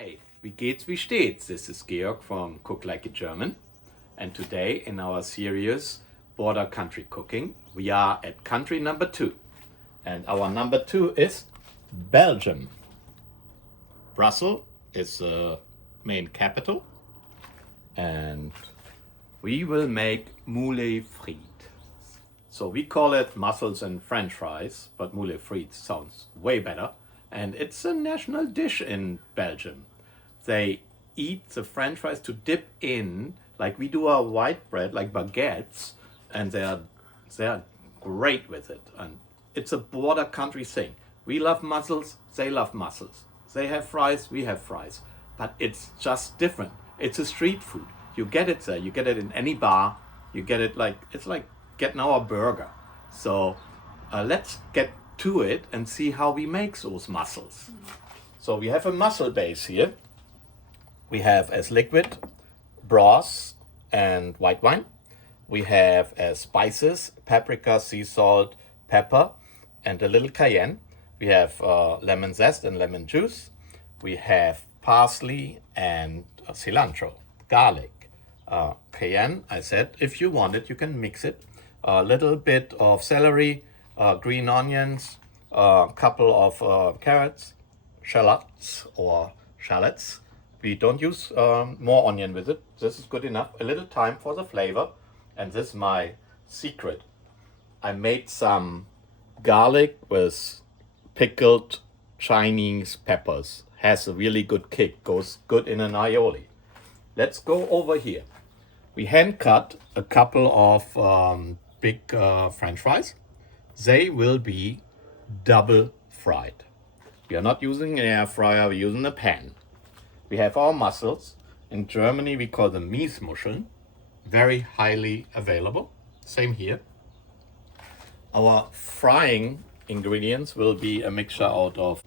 Hi, wie geht's, wie steht's? This is Georg from Cook Like a German, and today in our series Border Country Cooking, we are at country number 2, and our number 2 is Belgium. Brussels is the main capital, and we will make Moules-Frites. So we call it mussels and French fries, but Moules-Frites sounds way better. And it's a national dish in Belgium. They eat the French fries to dip in, like we do our white bread, like baguettes, and they're great with it. And it's a border country thing. We love mussels, they love mussels. They have fries, we have fries. But it's just different. It's a street food. You get it there. You get it in any bar. You get it it's like getting our burger. So let's get to it and see how we make those mussels. So we have a mussel base here. We have as liquid broth and white wine. We have as spices paprika, sea salt, pepper, and a little cayenne. We have lemon zest and lemon juice. We have parsley and cilantro, garlic, cayenne. I said if you want it, you can mix it. A little bit of celery, green onions, a couple of carrots, shallots. We don't use more onion with it. This is good enough. A little thyme for the flavor. And this is my secret. I made some garlic with pickled Chinese peppers. Has a really good kick. Goes good in an aioli. Let's go over here. We hand cut a couple of big French fries. They will be double fried. We are not using an air fryer, we're using a pan. We have our mussels. In Germany we call them Miesmuscheln. Very highly available. Same here. Our frying ingredients will be a mixture out of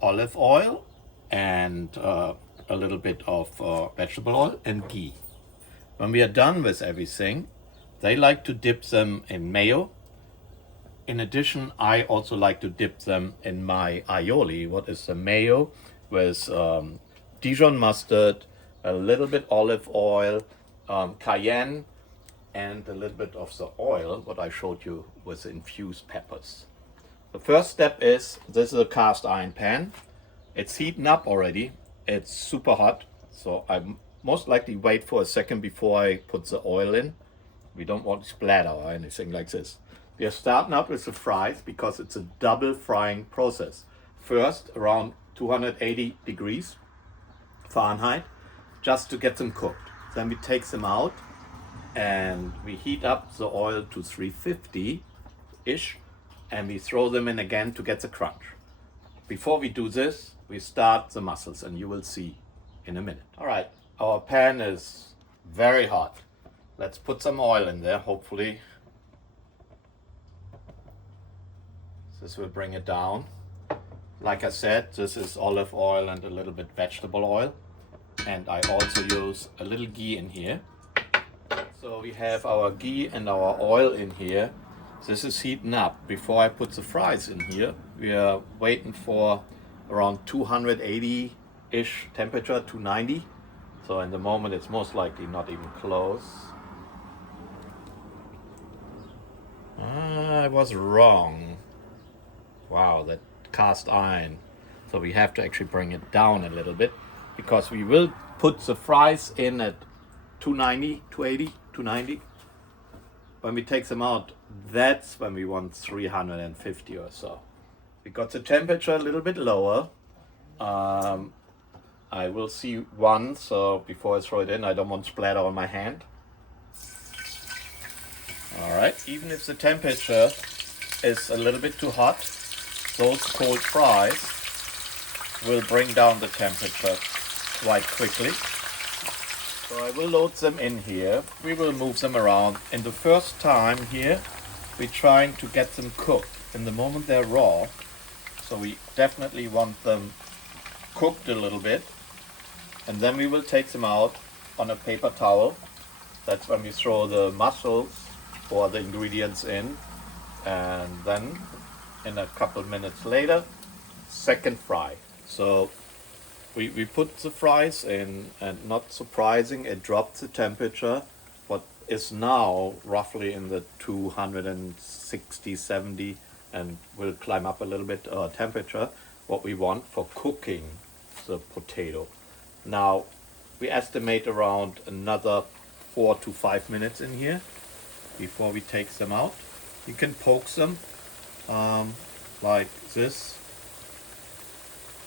olive oil and a little bit of vegetable oil and ghee. When we are done with everything, they like to dip them in mayo. In addition, I also like to dip them in my aioli. What is the mayo with Dijon mustard, a little bit olive oil, cayenne, and a little bit of the oil, what I showed you with infused peppers. The first step is, this is a cast iron pan. It's heating up already. It's super hot, so I most likely wait for a second before I put the oil in. We don't want to splatter or anything like this. We are starting out with the fries because it's a double frying process. First, around 280 degrees Fahrenheit, just to get them cooked. Then we take them out and we heat up the oil to 350-ish, and we throw them in again to get the crunch. Before we do this, we start the mussels, and you will see in a minute. All right, our pan is very hot. Let's put some oil in there, hopefully. This will bring it down. Like I said, this is olive oil and a little bit vegetable oil. And I also use a little ghee in here. So we have our ghee and our oil in here. This is heating up. Before I put the fries in here, we are waiting for around 280-ish temperature, 290. So in the moment it's most likely not even close. I was wrong. Wow, that cast iron. So we have to actually bring it down a little bit, because we will put the fries in at 290, 280, 290. When we take them out, that's when we want 350 or so. We got the temperature a little bit lower. I will see one, so before I throw it in, I don't want to splatter on my hand. All right, even if the temperature is a little bit too hot, those cold fries will bring down the temperature quite quickly. So I will load them in here. We will move them around. In the first time here, we're trying to get them cooked. In the moment they're raw, so we definitely want them cooked a little bit. And then we will take them out on a paper towel. That's when we throw the mussels or the ingredients in. And then in a couple minutes later, second fry. So we put the fries in, and not surprising, it dropped the temperature. What is now roughly in the 260, 70, and will climb up a little bit temperature, what we want for cooking the potato. Now, we estimate around another 4 to 5 minutes in here before we take them out. You can poke them like this,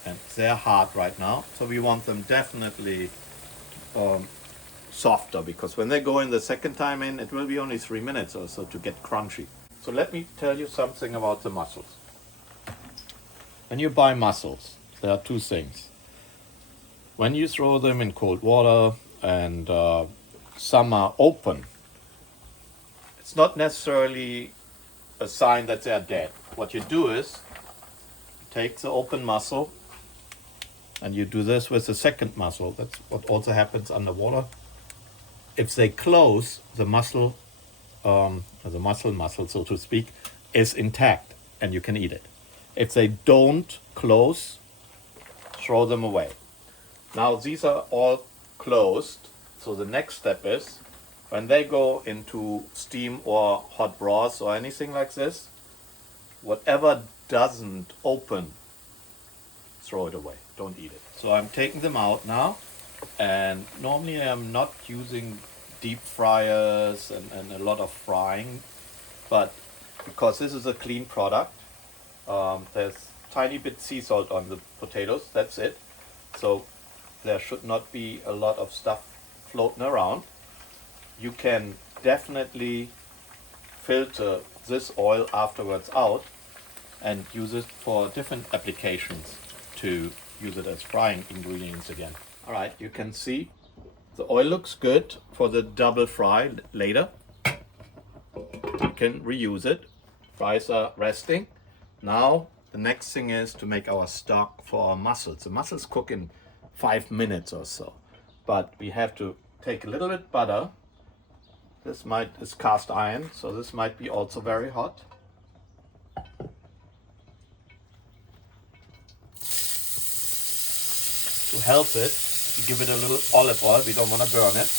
and they're hard right now, so we want them definitely softer, because when they go in the second time in, it will be only 3 minutes or so to get crunchy. So let me tell you something about the mussels. When you buy mussels, there are two things. When you throw them in cold water and some are open, it's not necessarily a sign that they're dead. What you do is you take the open mussel and you do this with the second mussel. That's what also happens underwater. If they close, the mussel, muscle, so to speak, is intact and you can eat it. If they don't close, throw them away. Now these are all closed, so the next step is when they go into steam or hot broth or anything like this, whatever doesn't open, throw it away, don't eat it. So I'm taking them out now, and normally I'm not using deep fryers and a lot of frying, but because this is a clean product, there's tiny bit sea salt on the potatoes, that's it. So there should not be a lot of stuff floating around. You can definitely filter this oil afterwards out and use it for different applications, to use it as frying ingredients again. All right, you can see the oil looks good for the double fry later. You can reuse it. Fries are resting. Now the next thing is to make our stock for our mussels. The mussels cook in 5 minutes or so, but we have to take a little bit butter. This is cast iron, so this might be also very hot. To help it, we give it a little olive oil. We don't want to burn it.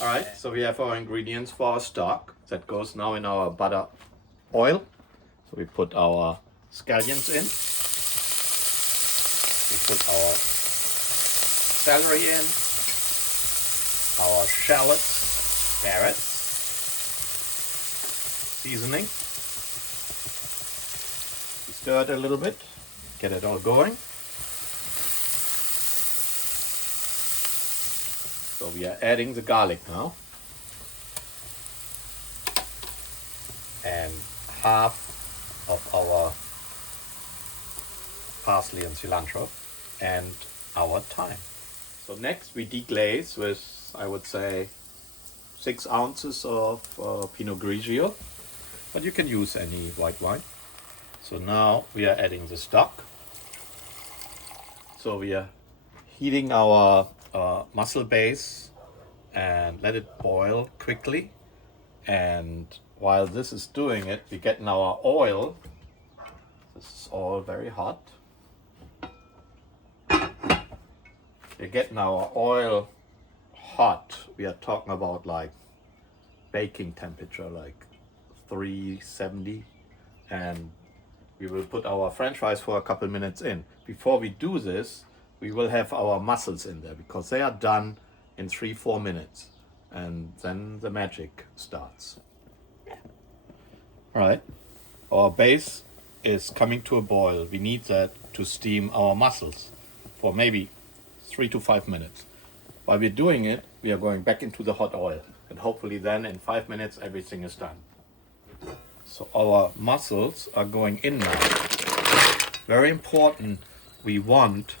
All right, so we have our ingredients for our stock. That goes now in our butter oil. So we put our scallions in. We put our celery in, our shallots, carrots, seasoning. We stir it a little bit, get it all going. So we are adding the garlic now. And half of our parsley and cilantro and our thyme. So next we deglaze with, I would say, 6 ounces of Pinot Grigio, but you can use any white wine. So now we are adding the stock. So we are heating our mussel base and let it boil quickly. And while this is doing it, we get in our oil. This is all very hot. We're getting our oil hot. We are talking about like baking temperature, like 370. And we will put our French fries for a couple minutes in. Before we do this, we will have our mussels in there, because they are done in 3-4 minutes. And then the magic starts. All right, our base is coming to a boil. We need that to steam our mussels for maybe 3 to 5 minutes. While we're doing it, we are going back into the hot oil, and hopefully then in 5 minutes everything is done. So our mussels are going in now. Very important, we want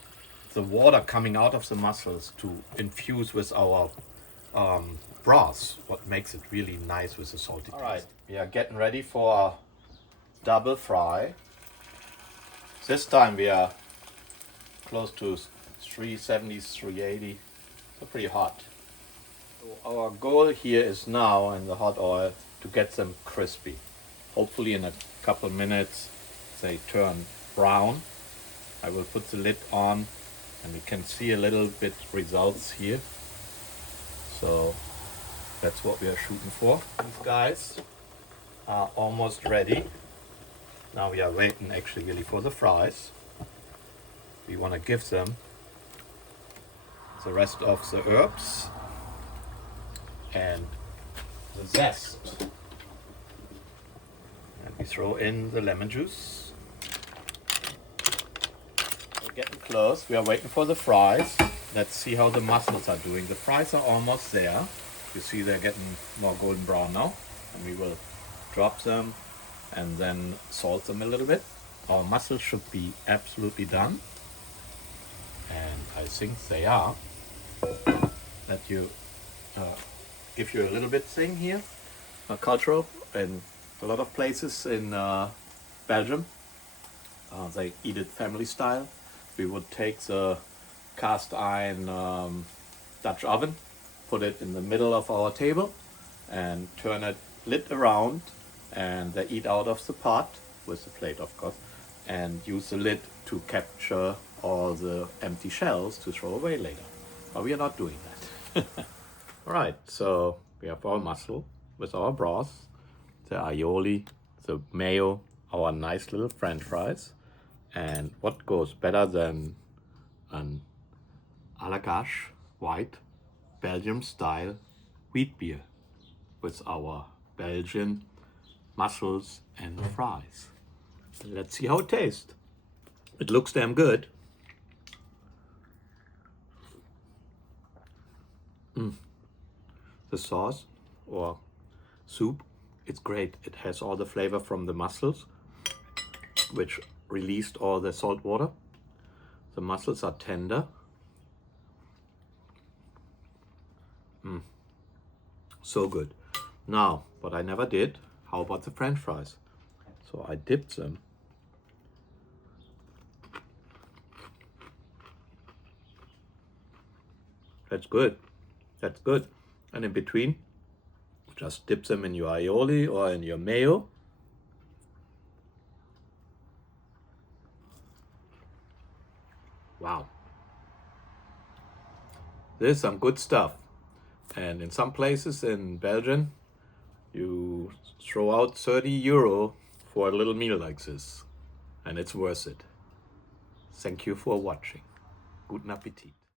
the water coming out of the mussels to infuse with our broth, what makes it really nice with the salty taste. All right, we are getting ready for our double fry. This time we are close to 370, 380, so pretty hot. So our goal here is now in the hot oil to get them crispy. Hopefully in a couple minutes they turn brown, I will put the lid on, and you can see a little bit results here. So that's what we are shooting for. These guys are almost ready. Now we are waiting actually really for the fries. We want to give them the rest of the herbs and the zest. And we throw in the lemon juice. We're getting close. We are waiting for the fries. Let's see how the mussels are doing. The fries are almost there. You see they're getting more golden brown now. And we will drop them and then salt them a little bit. Our mussels should be absolutely done. And I think they are. Let you give you a little bit thing here. Cultural in a lot of places in Belgium. They eat it family style. We would take the cast iron Dutch oven, put it in the middle of our table and turn it lid around, and they eat out of the pot with the plate of course, and use the lid to capture all the empty shells to throw away later. But we are not doing that. Alright, so we have our mussel with our broth, the aioli, the mayo, our nice little french fries, and what goes better than an à la gâche white Belgium style wheat beer with our Belgian mussels and fries. Let's see how it tastes. It looks damn good. The sauce or soup, it's great. It has all the flavor from the mussels, which released all the salt water. The mussels are tender. So good. Now, what I never did, how about the french fries? So I dipped them. That's good. That's good. And in between, just dip them in your aioli or in your mayo. Wow. This is some good stuff. And in some places in Belgium, you throw out 30 euro for a little meal like this. And it's worth it. Thank you for watching. Guten Appetit.